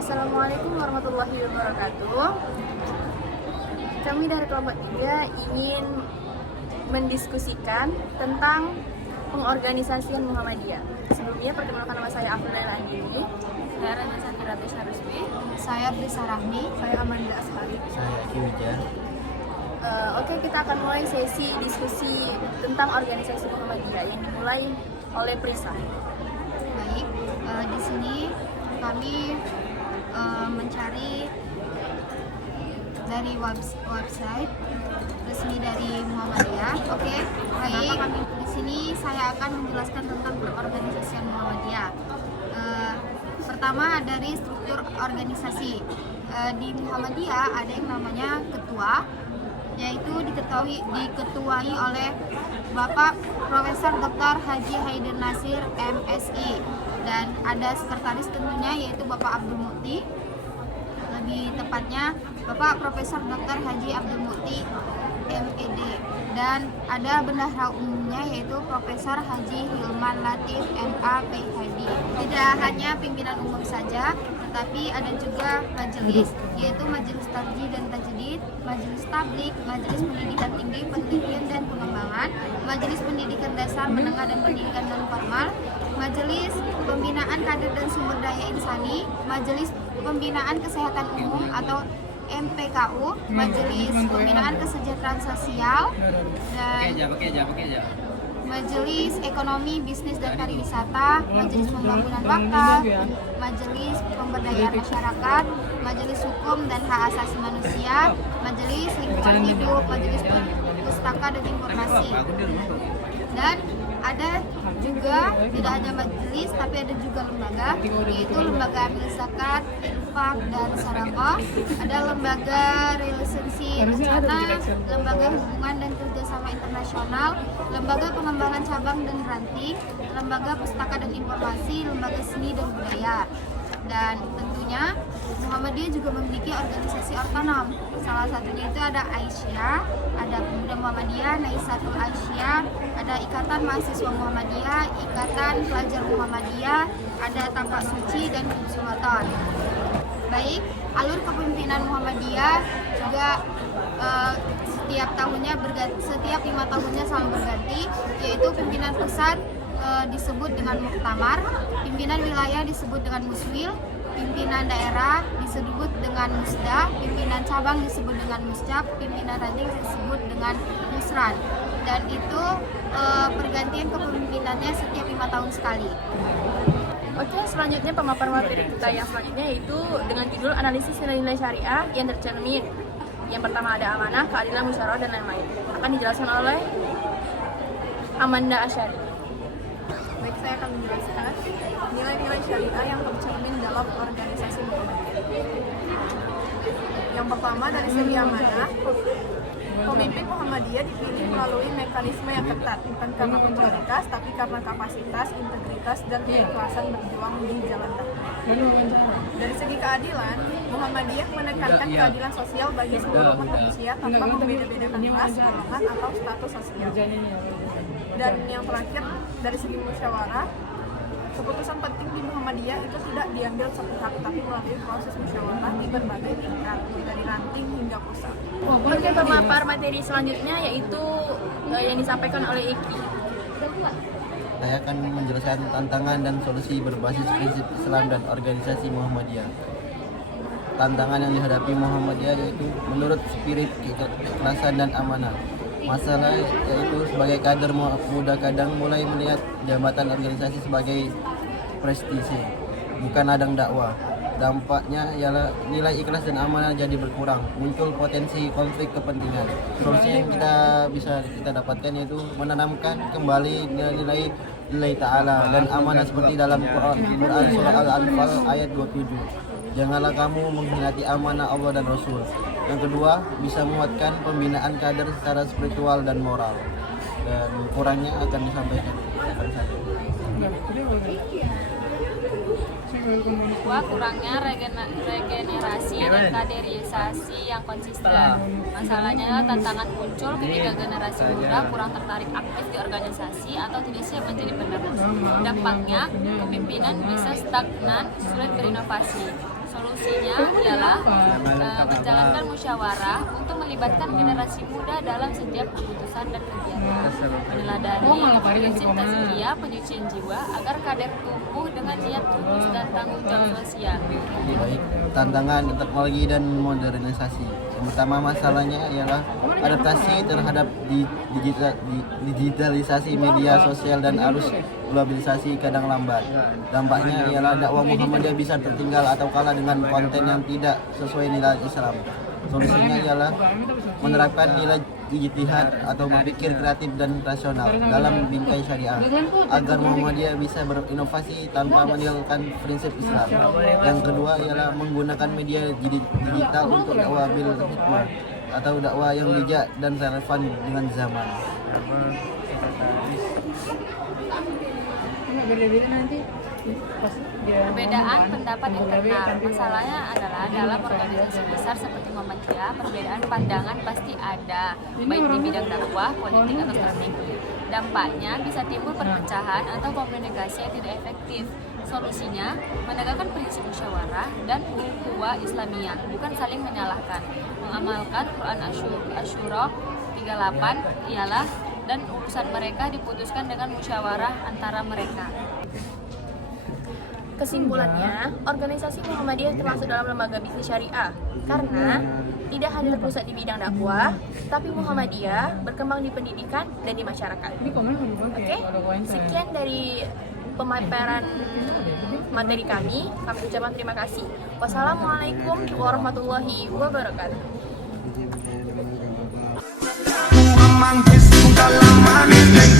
Assalamualaikum warahmatullahi wabarakatuh. Kami dari kelompok 3 ingin mendiskusikan tentang pengorganisasian Muhammadiyah. Sebelumnya perkenalkan, nama saya Afrina Andini. Saya Rana Santirati Syarusmi. Saya Brisa Rahmi. Saya Amanda Ashari. Saya Kiwija. Oke, kita akan mulai sesi diskusi tentang organisasi Muhammadiyah yang dimulai oleh Prisa. Baik, di sini kami mencari dari website resmi dari Muhammadiyah. Oke, baik. Di sini saya akan menjelaskan tentang perorganisasian Muhammadiyah. Pertama dari struktur organisasi. Di Muhammadiyah ada yang namanya ketua, yaitu diketuai oleh Bapak Profesor Dr. Haji Haider Nasir MSI, dan ada sekretaris tentunya yaitu Bapak Abdul Mukti, lebih tepatnya Bapak Profesor Dr. Haji Abdul Mukti MED, dan ada bendahara umumnya yaitu Profesor Haji Hilman Latif MA PhD. Tidak hanya pimpinan umum saja, tetapi ada juga majelis, yaitu Majelis Tarjih dan Tajdid, Majelis Tablik, Majelis Pendidikan Tinggi, Penelitian dan Pengembangan, Majelis Pendidikan Dasar, Menengah dan Pendidikan Non-Formal, Majelis Pembinaan Kader dan Sumber Daya Insani, Majelis Pembinaan Kesehatan Umum atau MPKU, Majelis Pembinaan Kesejahteraan Sosial, dan Majelis Ekonomi, Bisnis dan Pariwisata, Majelis Pembangunan Wakaf, Majelis Pemberdayaan Masyarakat, Majelis Hukum dan Hak Asasi Manusia, Majelis Lingkungan Hidup, Majelis Pustaka dan Informasi. Dan ada juga tidak hanya majelis, tapi ada juga lembaga, yaitu Lembaga Amil Zakat, Infak dan Sadaqah, ada Lembaga Relationship Bencana, Lembaga Hubungan dan Kerjasama Internasional, Lembaga Pengembangan Cabang dan Ranting, Lembaga Pustaka dan Informasi, Lembaga Seni dan Budaya. Dan tentunya Muhammadiyah juga memiliki organisasi otonom. Salah satunya itu ada Aisyah, ada Pemuda Muhammadiyah, Naisatul Aisyah, ada Ikatan Mahasiswa Muhammadiyah, Ikatan Pelajar Muhammadiyah, ada Tapak Suci dan Sumaton. Baik, alur kepemimpinan Muhammadiyah juga setiap 5 tahunnya selalu berganti, yaitu pimpinan pusat disebut dengan muktamar, pimpinan wilayah disebut dengan muswil, pimpinan daerah disebut dengan musda, pimpinan cabang disebut dengan muscap, pimpinan ranting disebut dengan musran, dan itu pergantian kepemimpinannya setiap 5 tahun sekali. Oke, selanjutnya pemaparan materi kita yang selanjutnya yaitu dengan judul analisis nilai-nilai syariah yang tercermin. Yang pertama ada amanah, keadilan, musyawarah, dan lain-lain. Akan dijelaskan oleh Amanda Ashari. Baik, saya akan menjelaskan nilai-nilai syariah yang tercermin dalam organisasi Muhammadiyah. Yang pertama dari segi amanah, pemimpin Muhammadiyah dipilih melalui mekanisme yang ketat, bukan karena popularitas, tapi karena kapasitas, integritas, dan keikhlasan berjuang di jalan dakwah. Dari segi keadilan, Muhammadiyah menekankan keadilan sosial bagi seluruh umat manusia tanpa membeda-bedakan ras, golongan, atau status sosial. Dan yang terakhir, dari segi musyawarah, keputusan penting di Muhammadiyah itu tidak diambil sepihak, tapi melalui proses musyawarah di berbagai tingkat, dari ranting hingga pusat. Oke, pemapar materi selanjutnya yaitu yang disampaikan oleh Eki. Saya akan menjelaskan tantangan dan solusi berbasis prinsip Islam dan organisasi Muhammadiyah. Tantangan yang dihadapi Muhammadiyah yaitu menurut spirit keikhlasan dan amanah. Masalah yaitu sebagai kader muda kadang mulai melihat jabatan organisasi sebagai prestise, bukan ladang dakwah. Dampaknya ialah nilai ikhlas dan amanah jadi berkurang, muncul potensi konflik kepentingan. Solusi yang kita dapatkan yaitu menanamkan kembali nilai ta'ala dan amanah seperti dalam Quran surah Al-Anfal ayat 27. Janganlah kamu mengkhianati amanah Allah dan Rasul. Yang kedua, bisa menguatkan pembinaan kader secara spiritual dan moral. Dan kurangnya akan disampaikan pada saat ini. Kurangnya regenerasi dan kaderisasi yang konsisten. Masalahnya adalah tantangan muncul ketika generasi muda kurang tertarik aktif di organisasi atau tidak siap menjadi penerus. Dampaknya, kepemimpinan bisa stagnan, sulit berinovasi. Solusinya ialah menjalankan musyawarah untuk melibatkan generasi muda dalam setiap keputusan dan kegiatan. Meneladani prinsip tazkiyah penyucian jiwa agar kader tumbuh dengan niat tulus dan tanggung jawab sosial. Baik, tantangan teknologi dan modernisasi. Yang pertama masalahnya ialah adaptasi terhadap digitalisasi media sosial dan arus globalisasi kadang lambat. Dampaknya ialah dakwah Muhammadiyah bisa tertinggal atau kalah dengan konten yang tidak sesuai nilai Islam. Solusinya ialah menerapkan nilai ijtihad atau berpikir kreatif dan rasional dalam bingkai syariah agar Muhammadiyah bisa berinovasi tanpa meninggalkan prinsip Islam. Yang kedua ialah menggunakan media digital untuk dakwah bil hikmah atau dakwah yang bijak dan relevan dengan zaman. Perbedaan pendapat internal. Masalahnya adalah dalam organisasi besar seperti Muhammadiyah, perbedaan pandangan pasti ada, baik di bidang dakwah, politik atau strategi. Dampaknya bisa timbul perpecahan atau komunikasi yang tidak efektif. Solusinya, menegakkan prinsip musyawarah dan ukhuwah Islamiyah, bukan saling menyalahkan. Mengamalkan Quran Asyura 38 ialah dan urusan mereka diputuskan dengan musyawarah antara mereka. Kesimpulannya, organisasi Muhammadiyah termasuk dalam lembaga bisnis syariah karena tidak hanya terpusat di bidang dakwah, tapi Muhammadiyah berkembang di pendidikan dan di masyarakat. Oke, sekian dari pemaparan materi kami ucapkan terima kasih. Wassalamualaikum warahmatullahi wabarakatuh. Mantis, nunca la mames,